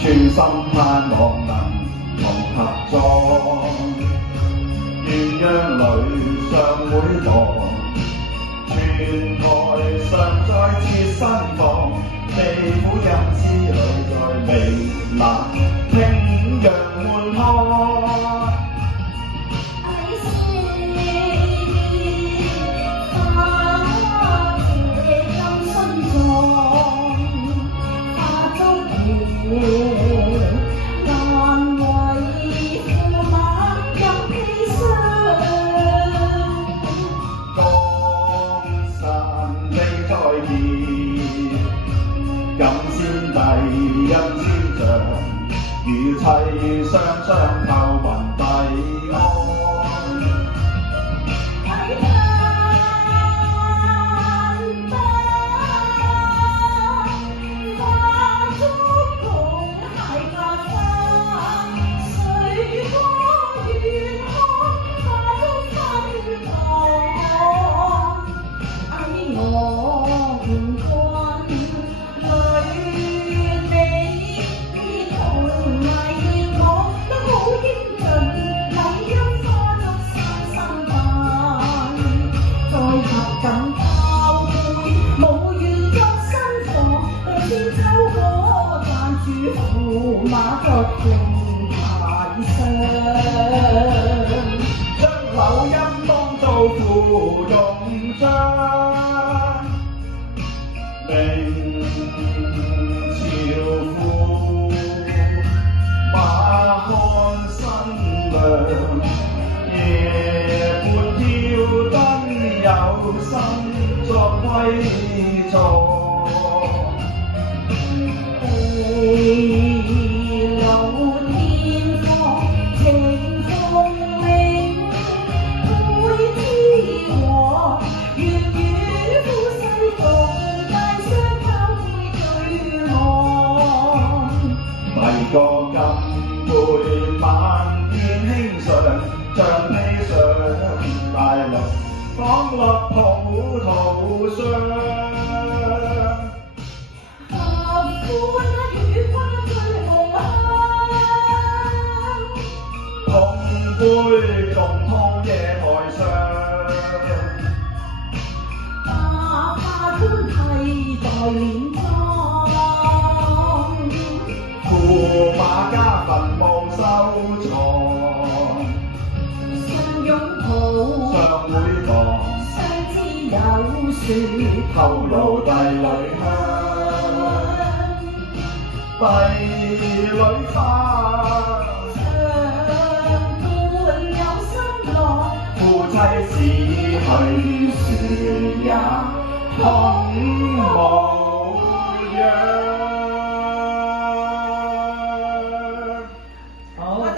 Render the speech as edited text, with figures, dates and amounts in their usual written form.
專心盼望能同合作，鴛鴦裏尚會望，全台常在切身房，地府陰司裏在微冷，聽羊門開。感先帝因先像，與妻雙雙透雲蔽安。馬腳並排上，將柳陰當做芙蓉章，明朝父馬看新娘，夜半挑燈有心作歸坐。個金杯萬變輕常，像披上大輪，仿落葡萄霜。合歡與花醉無香，碰杯共通夜台上，把花冠替代殮妝。駙馬家墳墓收藏，相擁抱，相會望，相知有説，透露帝女香。帝女花，相伴有新郎，夫妻只許説也空無恙。